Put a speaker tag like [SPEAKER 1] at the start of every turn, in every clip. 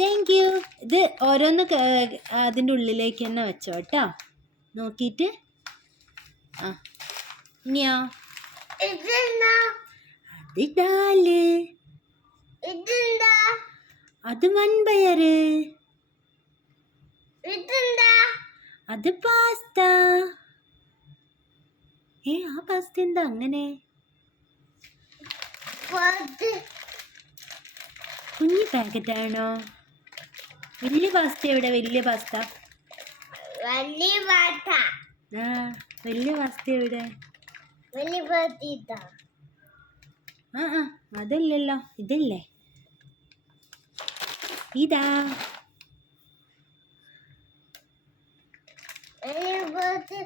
[SPEAKER 1] Thank you ഇത്. ഓരോന്ന് അതിന്റെ ഉള്ളിലേക്ക് തന്നെ വെച്ചോ കേട്ടോ. നോക്കിയിട്ട്. ആ. ഇനിയോ? അത് ഡാൽ.
[SPEAKER 2] ഇതെന്താ
[SPEAKER 1] അത് വൻപയറ്.
[SPEAKER 2] ഇതെന്താ
[SPEAKER 1] അത് പാസ്ത. ഏ ആ പാസ്ത എന്താ അങ്ങനെ? കുഞ്ഞു പാക്കറ്റാണോ വലിയ പാസ്ത എവിടെ? വലിയ പാസ്ത
[SPEAKER 2] വലിയ പാസ്ത
[SPEAKER 1] ആ വലിയ പാസ്ത എവിടെ?
[SPEAKER 2] വലിയ പാസ്ത
[SPEAKER 1] ആ ആ അതല്ലല്ലോ ഇതല്ലേ. ഇതാ
[SPEAKER 2] വലിയ പാത്ത്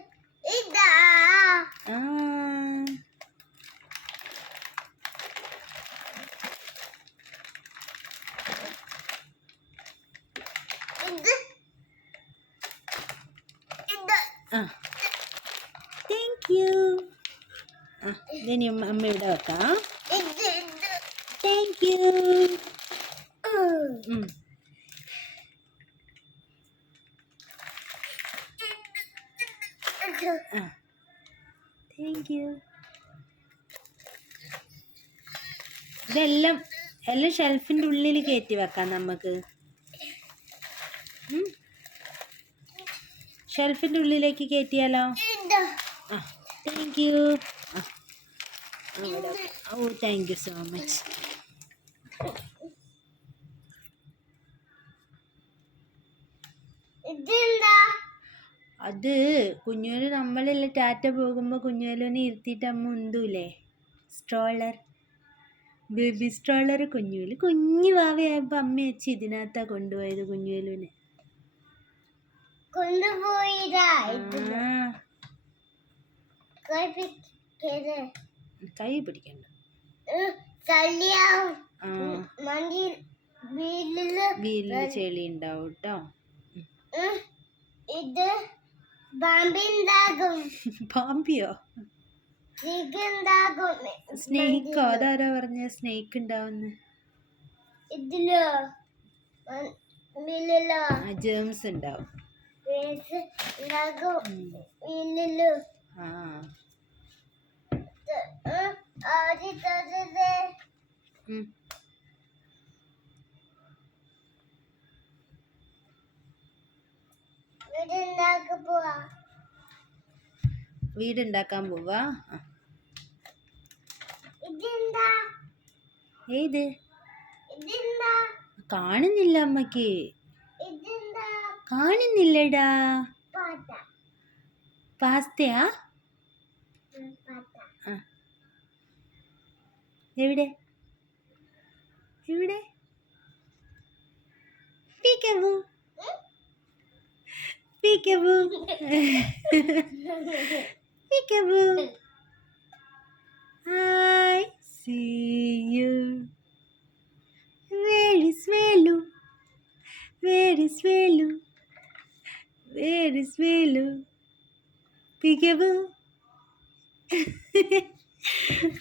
[SPEAKER 2] ഇതാ
[SPEAKER 1] ആ
[SPEAKER 2] ഇത് ഇത്
[SPEAKER 1] ആ. താങ്ക് യു ആ ഇതിനി അമ്മ ഇവിടെ വെക്കാം. യു ആ. താങ്ക് യു ഇതെല്ലാം എല്ലാം ഷെൽഫിന്റെ ഉള്ളിൽ കയറ്റി വെക്കാം നമുക്ക്. ഷെൽഫിന്റെ ഉള്ളിലേക്ക് കയറ്റിയാലോ ആ thank you oh thank you so much അത് കുഞ്ഞുവേലു നമ്മളല്ലേ ടാറ്റ പോകുമ്പോൾ കുഞ്ഞുവേലുവിനെ ഇരുത്തിയിട്ട് അമ്മ ഉന്തൂലേ? Stroller baby stroller കുഞ്ഞുവേലു. കുഞ്ഞു വാവയായപ്പോൾ അമ്മ അച്ഛൻ ഇതിനകത്താണ് കൊണ്ടുപോയത് കുഞ്ഞുവേലുവിനെ
[SPEAKER 2] കൊണ്ടുപോയിരാ ഇത്
[SPEAKER 1] ആ
[SPEAKER 2] കഴിപ്പിക്കരുത്
[SPEAKER 1] കൈ പിടിക്കണ്ട. ചെളി ഉണ്ടാവും കേട്ടോ
[SPEAKER 2] ഇത് ബാമ്പിണ്ടാകും
[SPEAKER 1] പാമ്പിയോ? സ്നേഹിക്കോ അതാരാ പറഞ്ഞ സ്നേഹിക്ക് ഉണ്ടാവുന്ന?
[SPEAKER 2] ഇതിലോ?
[SPEAKER 1] ജേംസ് ഉണ്ടാവും. വീടുണ്ടാക്കാൻ പോവാ? ഏത്? കാണുന്നില്ല
[SPEAKER 2] അമ്മയ്ക്ക്
[SPEAKER 1] കാണുന്നില്ലടാ. പാസ്തയാ? എവിടെ? എവിടെ? Peekaboo peekaboo peekaboo I see you very സ്വേലു very Where is Velu? Peekaboo.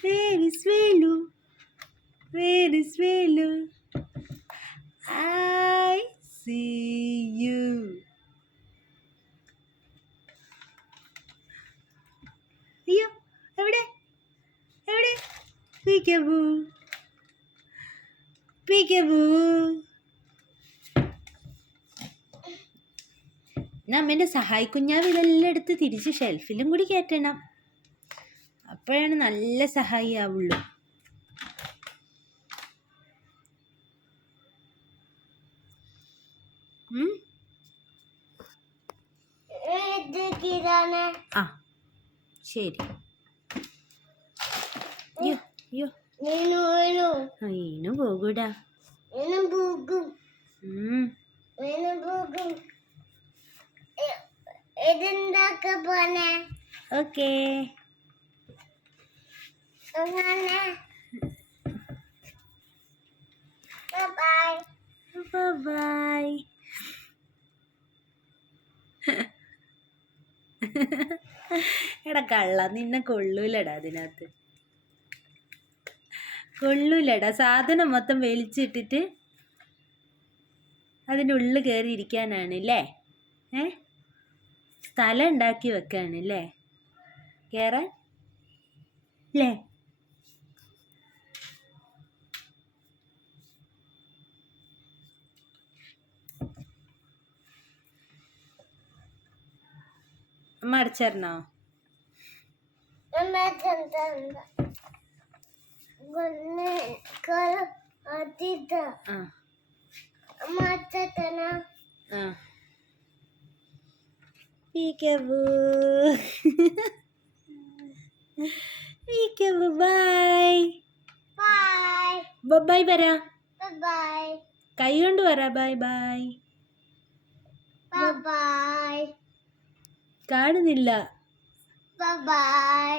[SPEAKER 1] Where is Velu? Where is Velu? I see you. അയ്യോ എവിടെ എവിടെ പീക്കബൂ പീക്കബൂ നമ്മെന്നെ സഹായിക്കുഞ്ഞാവ് ഇതെല്ലാം എടുത്ത് തിരിച്ച് ഷെൽഫിലും കൂടി കയറ്റണം. അപ്പോഴാണ് നല്ല
[SPEAKER 2] സഹായിയാവുള്ളൂ.
[SPEAKER 1] ആ ശരി. പോകൂടാ.
[SPEAKER 2] പോകും. പോകും. ഇതെന്താക്ക പോനെ
[SPEAKER 1] ഓക്കേ.
[SPEAKER 2] ബൈ.
[SPEAKER 1] ബൈ. എടാ കള്ള നിന്നെ കൊള്ളൂലടാ അതിനകത്ത്. കൊള്ളൂലടാ. സാധനം മൊത്തം വലിച്ചിട്ടിട്ട് അതിന്റെ ഉള്ളിൽ കയറി ഇരിക്കാനാണ് അല്ലേ ഏ? സ്ഥലം ഉണ്ടാക്കി വെക്കാണ് അല്ലേ? കയറാൻ അല്ലേ? അമ്മ അടച്ചേരണോ ആ. Peekaboo peekaboo bye
[SPEAKER 2] bye
[SPEAKER 1] bye പറ
[SPEAKER 2] ബൈ
[SPEAKER 1] കൈ കൊണ്ട് പറ ബൈ ബൈ
[SPEAKER 2] ബൈ
[SPEAKER 1] കാണുന്നില്ല.
[SPEAKER 2] ബൈ